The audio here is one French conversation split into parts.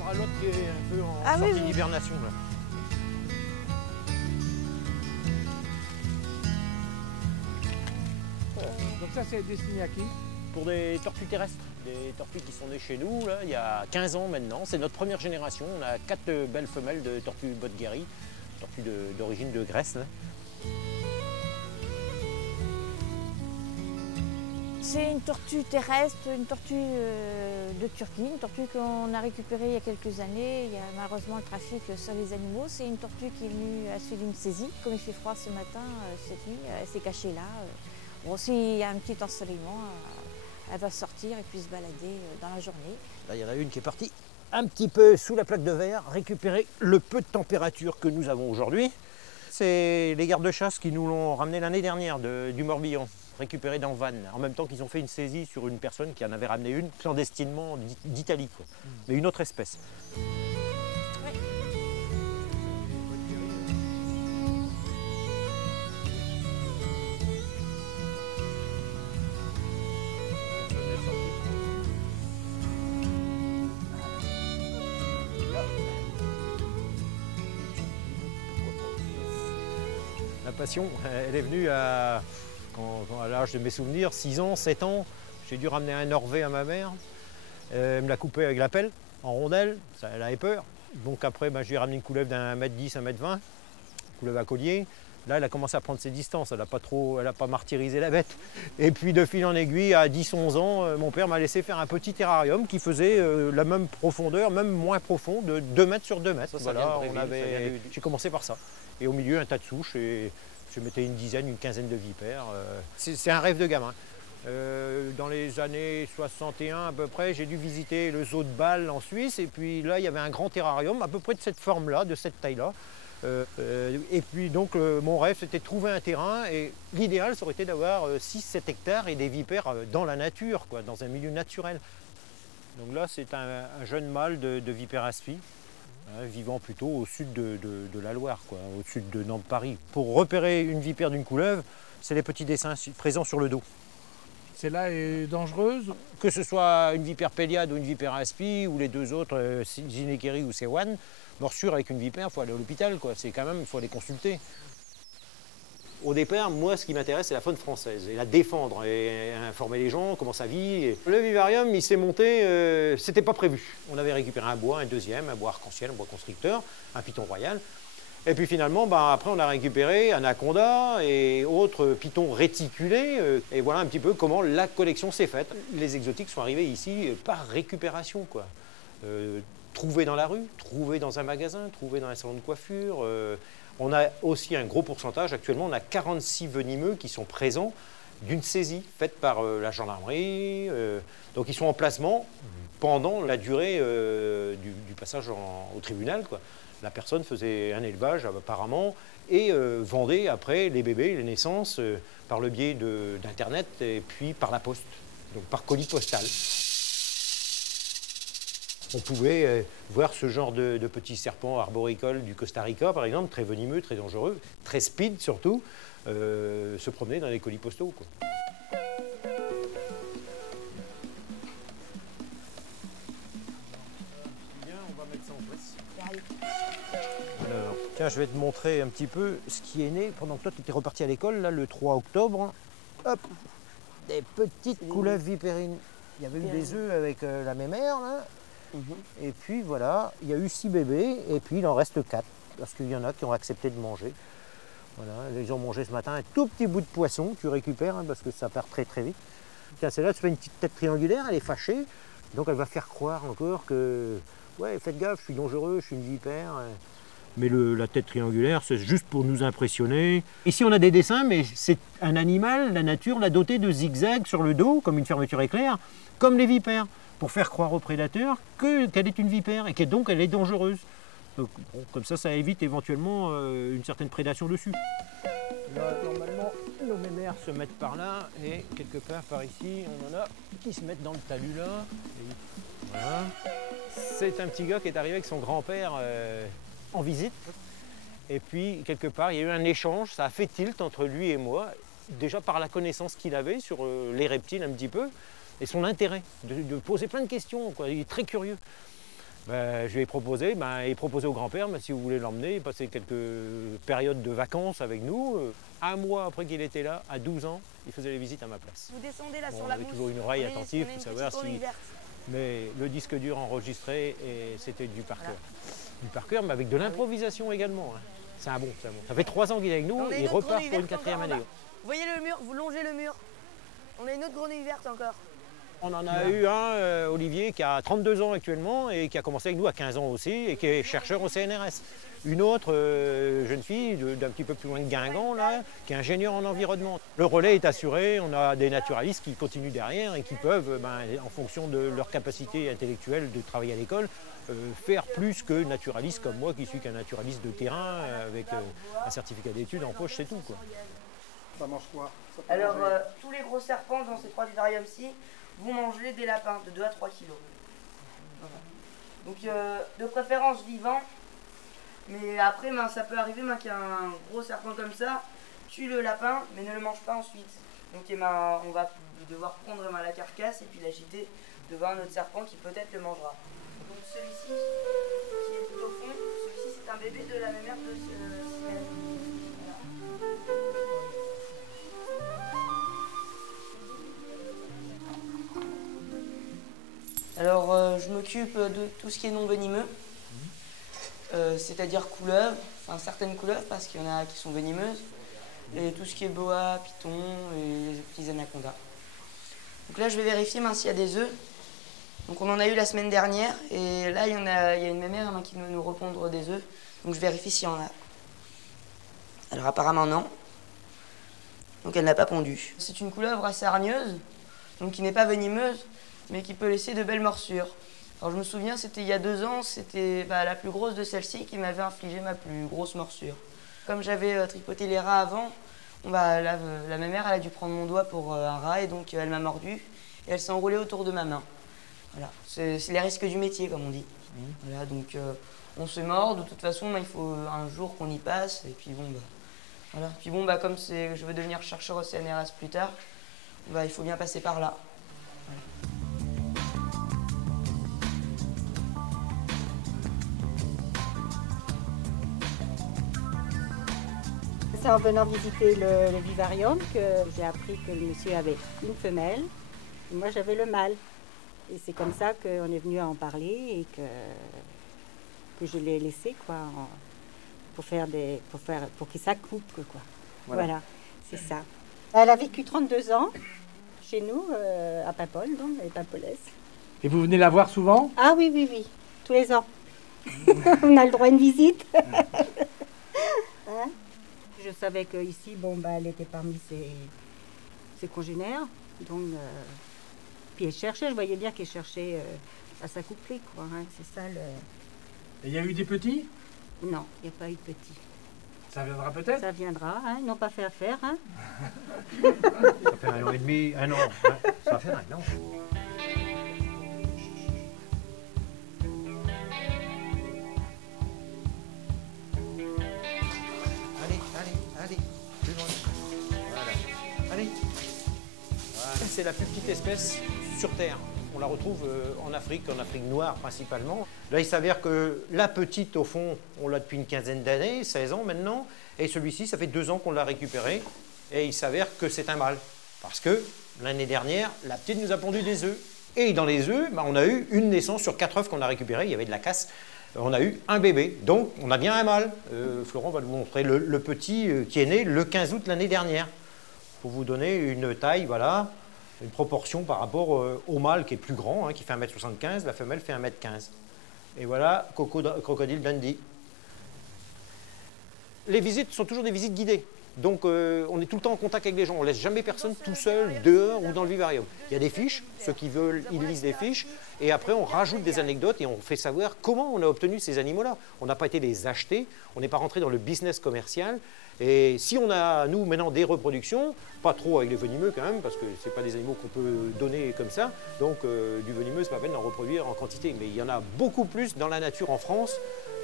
prendra l'autre qui est un peu en Ah oui, sortie oui. d'hibernation. Donc ça, c'est destiné à qui? Pour des tortues terrestres, des tortues qui sont nées chez nous là, il y a 15 ans maintenant. C'est notre première génération. On a 4 belles femelles de tortues botte-guéri, tortues d'origine de Grèce. Là. C'est une tortue terrestre, une tortue de Turquie, une tortue qu'on a récupérée il y a quelques années. Il y a malheureusement le trafic sur les animaux. C'est une tortue qui est venue à la suite d'une saisie. Comme il fait froid ce matin, cette nuit, elle s'est cachée là. Bon, s'il y a un petit ensoleillement, elle va sortir et puis se balader dans la journée. Là, il y en a une qui est partie un petit peu sous la plaque de verre, récupérer le peu de température que nous avons aujourd'hui. C'est les gardes-chasse qui nous l'ont ramené l'année dernière du Morbihan, récupéré dans Vannes, en même temps qu'ils ont fait une saisie sur une personne qui en avait ramené une clandestinement d'Italie, mais une autre espèce. La passion, elle est venue à l'âge de mes souvenirs, 6 ans, 7 ans. J'ai dû ramener un orvet à ma mère. Elle me l'a coupé avec la pelle, en rondelle, elle avait peur. Donc après, je lui ai ramené une couleuvre d'un mètre 10, 1 mètre 20, couleuvre à collier. Là, elle a commencé à prendre ses distances, elle n'a pas martyrisé la bête. Et puis de fil en aiguille, à 10-11 ans, mon père m'a laissé faire un petit terrarium qui faisait la même profondeur, même moins profond, de 2 mètres sur 2 mètres. J'ai commencé par ça. Et au milieu, un tas de souches, et je mettais une dizaine, une quinzaine de vipères. C'est un rêve de gamin. Dans les années 61 à peu près, j'ai dû visiter le zoo de Bâle en Suisse. Et puis là, il y avait un grand terrarium, à peu près de cette forme-là, de cette taille-là. Et puis donc mon rêve c'était de trouver un terrain et l'idéal ça aurait été d'avoir 6-7 hectares et des vipères dans la nature, quoi, dans un milieu naturel. Donc là c'est un jeune mâle de vipère aspi, vivant plutôt au sud de la Loire, quoi, au sud de Nantes-Paris. Pour repérer une vipère d'une couleuvre, c'est les petits dessins présents sur le dos. Celle-là est dangereuse? Que ce soit une vipère péliade ou une vipère aspi, ou les deux autres, Zinekeri ou Sewan, morsure avec une vipère, il faut aller à l'hôpital, quoi. C'est quand même, il faut aller consulter. Au départ, moi, ce qui m'intéresse, c'est la faune française, et la défendre, et informer les gens, comment ça vit. Et le vivarium, il s'est monté, c'était pas prévu. On avait récupéré un bois, un deuxième, un bois arc-en-ciel, un bois constricteur, un python royal. Et puis finalement, après, on a récupéré anaconda et autres pythons réticulés. Et voilà un petit peu comment la collection s'est faite. Les exotiques sont arrivés ici par récupération, quoi. Trouvés dans la rue, trouvés dans un magasin, trouvés dans un salon de coiffure. On a aussi un gros pourcentage. Actuellement, on a 46 venimeux qui sont présents d'une saisie faite par la gendarmerie. Donc ils sont en placement pendant la durée du passage au tribunal, quoi. La personne faisait un élevage apparemment et vendait après les bébés, les naissances par le biais d'Internet et puis par la poste, donc par colis postal. On pouvait voir ce genre de petits serpents arboricoles du Costa Rica par exemple, très venimeux, très dangereux, très speed surtout, se promener dans les colis postaux, quoi. Alors, tiens, je vais te montrer un petit peu ce qui est né pendant que toi tu étais reparti à l'école, là, le 3 octobre. Hop, des petites couleuvres vipérines. Il y avait eu des œufs avec la mémère, là. Et puis voilà, il y a eu 6 bébés, et puis il en reste 4, parce qu'il y en a qui ont accepté de manger. Voilà, ils ont mangé ce matin un tout petit bout de poisson, tu récupères, parce que ça part très très vite. Tiens, celle-là, tu fais une petite tête triangulaire, elle est fâchée, donc elle va faire croire encore que, ouais, faites gaffe, je suis dangereux, je suis une vipère. Mais la tête triangulaire, c'est juste pour nous impressionner. Ici, on a des dessins, mais c'est un animal, la nature l'a doté de zigzags sur le dos, comme une fermeture éclair, comme les vipères, pour faire croire au prédateur qu'elle est une vipère et que donc elle est dangereuse. Donc, bon, comme ça évite éventuellement une certaine prédation dessus. Là, normalement, nos mémères se mettent par là et quelque part par ici, on en a qui se mettent dans le talus là. Et voilà. C'est un petit gars qui est arrivé avec son grand-père en visite. Et puis, quelque part, il y a eu un échange, ça a fait tilt entre lui et moi, déjà par la connaissance qu'il avait sur les reptiles un petit peu, et son intérêt de poser plein de questions, quoi. Il est très curieux. Ben, je lui ai proposé, et proposé au grand-père, si vous voulez l'emmener, passer quelques périodes de vacances avec nous. Un mois après qu'il était là, à 12 ans, il faisait les visites à ma place. Vous descendez là Bon, sur on la avait mousse. toujours une oreille attentive On est pour une savoir petite si... grenouille verte. Mais le disque dur enregistré, et c'était du par cœur. Du par cœur, mais avec de l'improvisation également. Hein. C'est un bon. Ça fait 3 ans qu'il est avec nous, On a il une autre repart grenouille pour une verte 4e encore en année. bas. Vous voyez le mur, vous longez le mur. On a une autre grenouille verte encore. On en a eu un, Olivier, qui a 32 ans actuellement et qui a commencé avec nous à 15 ans aussi et qui est chercheur au CNRS. Une autre jeune fille d'un petit peu plus loin de Guingamp, là, qui est ingénieure en environnement. Le relais est assuré, on a des naturalistes qui continuent derrière et qui peuvent, en fonction de leur capacité intellectuelle de travailler à l'école, faire plus que naturaliste comme moi qui suis qu'un naturaliste de terrain avec un certificat d'études en poche, c'est tout, quoi. Ça mange quoi? Ça peut Alors, manger. tous les gros serpents dans ces 3 vivariums-ci vont manger des lapins de 2 à 3 kilos. Voilà. Donc, de préférence vivant, mais après, ça peut arriver qu'un gros serpent comme ça tue le lapin, mais ne le mange pas ensuite. Donc, on va devoir prendre la carcasse et puis l'agiter devant un autre serpent qui peut-être le mangera. Donc, celui-ci, qui est tout au fond, celui-ci, c'est un bébé de la même mère de Simène. Alors, je m'occupe de tout ce qui est non venimeux, c'est-à-dire couleuvres, enfin certaines couleuvres parce qu'il y en a qui sont venimeuses, et tout ce qui est boa, python et les petits anacondas. Donc là, je vais vérifier s'il y a des œufs. Donc on en a eu la semaine dernière, et là, il y a une mémère qui veut nous répondre des œufs, donc je vérifie s'il y en a. Alors apparemment non, donc elle n'a pas pondu. C'est une couleuvre assez hargneuse, donc qui n'est pas venimeuse, mais qui peut laisser de belles morsures. Alors je me souviens, c'était il y a 2 ans, c'était la plus grosse de celle-ci qui m'avait infligé ma plus grosse morsure. Comme j'avais tripoté les rats avant, la mémère elle a dû prendre mon doigt pour un rat et donc elle m'a mordu et elle s'est enroulée autour de ma main. Voilà, c'est les risques du métier comme on dit. Voilà, donc on se mord, de toute façon il faut un jour qu'on y passe et puis bon voilà. Puis bon comme je veux devenir chercheur au CNRS plus tard, il faut bien passer par là. C'est en venant visiter le vivarium que j'ai appris que le monsieur avait une femelle et moi j'avais le mâle. Et c'est comme ça qu'on est venu à en parler et que je l'ai laissé pour qu'il s'accouple quoi. Voilà, c'est ça. Elle a vécu 32 ans chez nous à Paimpol, donc les Paimpoles. Et vous venez la voir souvent? Ah oui, tous les ans. On a le droit à une visite. Hein? Je savais qu'ici, elle était parmi ses congénères. Donc, puis elle cherchait, je voyais bien qu'elle cherchait à s'accoupler, quoi. Hein. C'est ça le... Et il y a eu des petits? Non, il n'y a pas eu de petits. Ça viendra peut-être? Ça viendra, hein. Ils n'ont pas fait affaire. Hein. Ça fait 1 an et demi, 1 an. Ouais, ça va faire 1 an. Allez, plus loin. Voilà. Allez. Voilà. C'est la plus petite espèce sur Terre. On la retrouve en Afrique noire principalement. Là, il s'avère que la petite, au fond, on l'a depuis une quinzaine d'années, 16 ans maintenant. Et celui-ci, ça fait 2 ans qu'on l'a récupéré. Et il s'avère que c'est un mâle. Parce que l'année dernière, la petite nous a pondu des œufs. Et dans les œufs, on a eu une naissance sur 4 œufs qu'on a récupérés. Il y avait de la casse. On a eu un bébé. Donc, on a bien un mâle. Florent va vous montrer le petit qui est né le 15 août l'année dernière. Pour vous donner une taille, voilà, une proportion par rapport au mâle qui est plus grand, qui fait 1,75 m. La femelle fait 1,15 m. Et voilà, Crocodile Dundee. Les visites sont toujours des visites guidées. Donc on est tout le temps en contact avec les gens. On ne laisse jamais personne tout seul dehors ou dans le vivarium. Il y a des fiches, ceux qui veulent, ils lisent des fiches. Et après, on rajoute des anecdotes et on fait savoir comment on a obtenu ces animaux-là. On n'a pas été les acheter, on n'est pas rentré dans le business commercial. Et si on a, nous, maintenant des reproductions, pas trop avec les venimeux quand même, parce que ce n'est pas des animaux qu'on peut donner comme ça. Donc du venimeux, ce n'est pas peine d'en reproduire en quantité. Mais il y en a beaucoup plus dans la nature en France,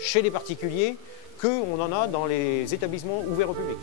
chez les particuliers, qu'on en a dans les établissements ouverts au public.